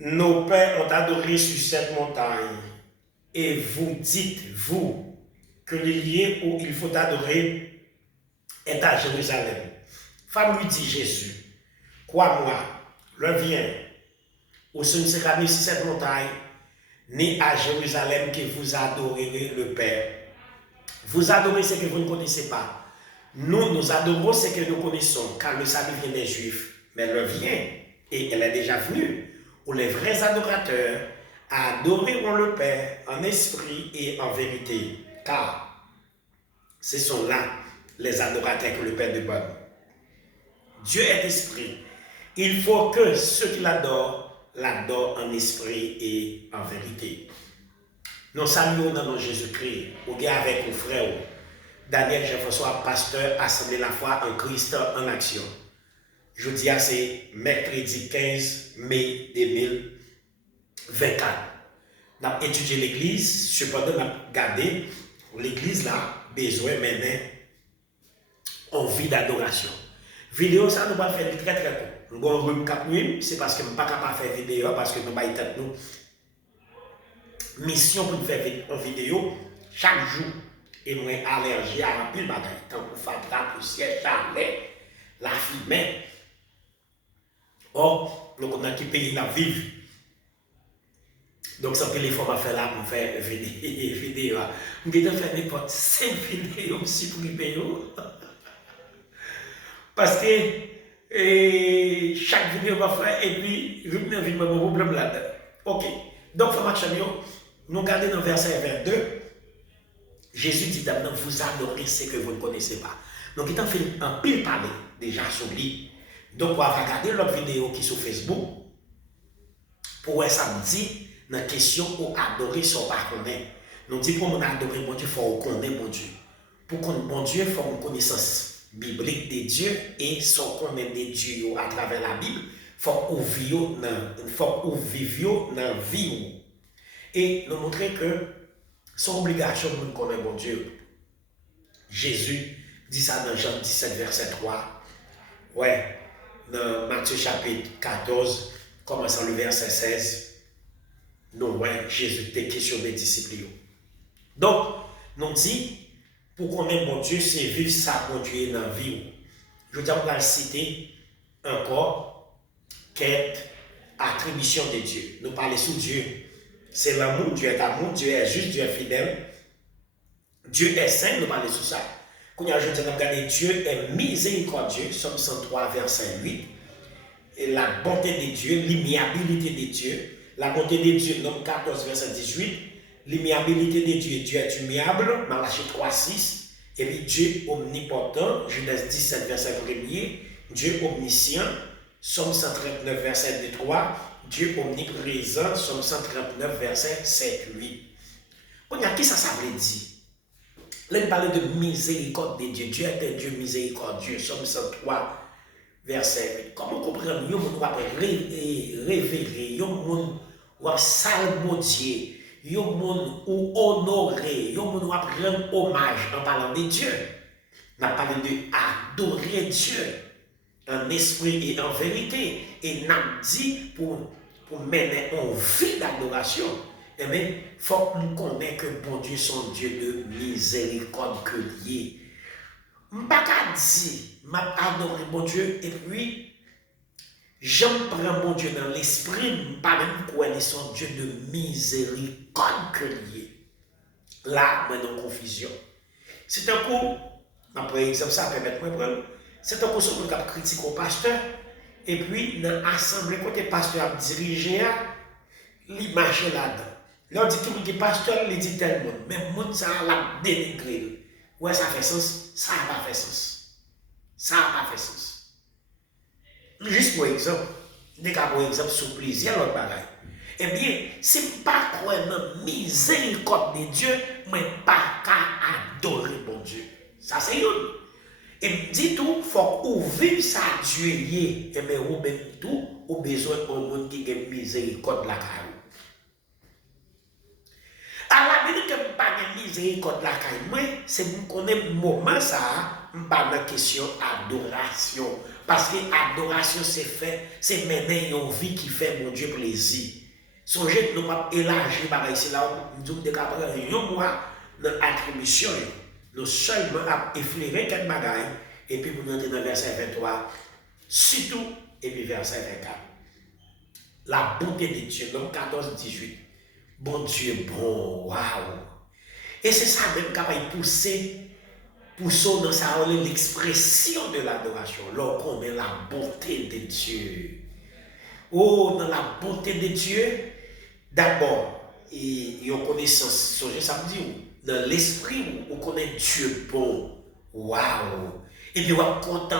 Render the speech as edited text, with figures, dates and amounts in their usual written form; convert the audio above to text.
nos pères ont adoré sur cette montagne. Et vous dites, vous, que le lieu où il faut adorer est à Jérusalem. Femme lui dit Jésus, crois-moi, le vient, où ce ne sera ni sur cette montagne, ni à Jérusalem que vous adorerez le Père. Vous adorez ce que vous ne connaissez pas. Nous adorons ce que nous connaissons, car le salut vient des Juifs. Mais le vient, et elle est déjà venue, où les vrais adorateurs adoreront le Père en esprit et en vérité. Car ce sont là les adorateurs que le Père demande. Dieu est esprit. Il faut que ceux qui l'adorent en esprit et en vérité. Nous saluons dans notre Jésus-Christ, au gars avec nos frères, Daniel Jean-François, pasteur, Assemblée la foi en Christ en action. Je dis c'est mercredi 15 mai 2024. Nous avons étudié l'église, cependant nous avons gardé l'église là, besoin maintenant en vie d'adoration. Vidéo, ça nous va faire très très court. Nous avons c'est parce que nous ne sommes pas capables de faire vidéo, parce que nous avons nous mission pour nous faire une vidéo chaque jour. Et nous avons allergie à remplir le bagage. Tant pour faire la poussière, chalet, la fumée. Or, nous avons qui pays la vivre. Donc, ça téléphone va faire là pour faire une vidéo. Nous avons fait n'importe 5 vidéos supprimées. Parce que chaque vidéo va faire et puis je vais vivre mon problème là-dedans. Ok. Donc, nous regardons dans le verset 22. Jésus dit d'abord, vous adorez ce que vous ne connaissez pas. Donc, il a fait un pile parler déjà sur lui. Donc, on va regarder l'autre vidéo qui est sur Facebook. Pour samedi, dans la question pour adorer son par connaître. Nous dit pour on adorer mon Dieu, il faut connaître mon Dieu. Pour connaître mon Dieu, il faut une connaissance biblique de Dieu et son connaître de Dieu à travers la Bible. Il faut vivre dans la vie. Et nous montrer que son obligation de connaître mon Dieu. Jésus dit ça dans Jean 17, verset 3. Ouais, dans Matthieu chapitre 14, commençant le verset 16. Nous, ouais, Jésus te questionne les disciples. Donc, nous dit, pour connaître mon Dieu, c'est vivre ça pour Dieu dans la vie. Je dis, on va citer encore quête, attribution de Dieu. Nous parlons sur Dieu. C'est l'amour, Dieu est amour, Dieu est juste, Dieu est fidèle. Dieu est saint, nous parlons sur ça. Quand nous regardons Dieu est miséricordieux, Somme 103, verset 8. Et la bonté de Dieu, l'immuabilité de Dieu. La bonté de Dieu, Nombre 14, verset 18. L'immuabilité de Dieu, Dieu est immuable, Malachie 3, 6. Et puis Dieu omnipotent, Genèse 17, verset 1er. Dieu omniscient, Somme 139, verset 2, 3. Dieu omniprésent, Somme 139, verset 7, 8. On a qui ça veut dire? Là, il parle de miséricorde de Dieu. Dieu est un Dieu miséricordieux, Somme 103, verset 8. Comment comprendre? Yo moun wap révérer, yo moun wap salmodier, yo moun ou honorer, yo moun wap rendre hommage en parlant de Dieu. On a parlé de adorer Dieu en esprit et en vérité. Et n'a dit pour mener en vie d'adoration, eh bien, il faut que nous connaissions que bon Dieu, son Dieu de miséricorde que lié. Je ne peux pas dire, je adore mon Dieu, et puis, j'aime prendre mon Dieu dans l'esprit, je ne peux pas même connaître son Dieu de miséricorde que lié. Là, je suis en confusion. C'est un coup, après exemple, ça permet de comprendre, c'est un coup sur le critique au pasteur, et puis, dans l'assemblée, quand le pasteur a dirigé, il marche là-dedans. Là, on dit tout le pasteur, il dit tel monde, mais le monde, ça l'a dénigré. Ouais, ça fait sens, ça n'a pas fait sens. Ça n'a pas fait sens. Juste pour exemple, dès qu'on pour exemple sur plaisir, l'autre bagaille. Eh bien, c'est pas quoi dans miséricorde de Dieu, mais pas qu'à adorer bon Dieu. Ça, c'est une. Et dit tout, il faut ouvrir ça Dieu y est. Et bien, ou même tout, au besoin d'un monde qui a miséricorde la caille. À la minute que je ne pas de miséricorde la caille, moi, c'est pour connaître le moment ça, pas la question adoration. Parce que adoration, c'est mener une vie qui fait mon Dieu plaisir. Songez que nous pas élargir par ici là, nous sommes capables de un mois dans l'attribution. Nous seulement effleurer quelques bagailles et puis pour nous entrer dans le verset 23, surtout, et puis verset 24. La bonté de Dieu, l'homme 14-18. Bon Dieu, bon, waouh. Et c'est ça même qui va pousser dans sa l'expression de l'adoration. Lorsqu'on met la bonté de Dieu. Oh, dans la bonté de Dieu, d'abord, il y a une connaissance, ça me dit, dans l'esprit, on connaît Dieu bon. Waouh. Et puis, on est content.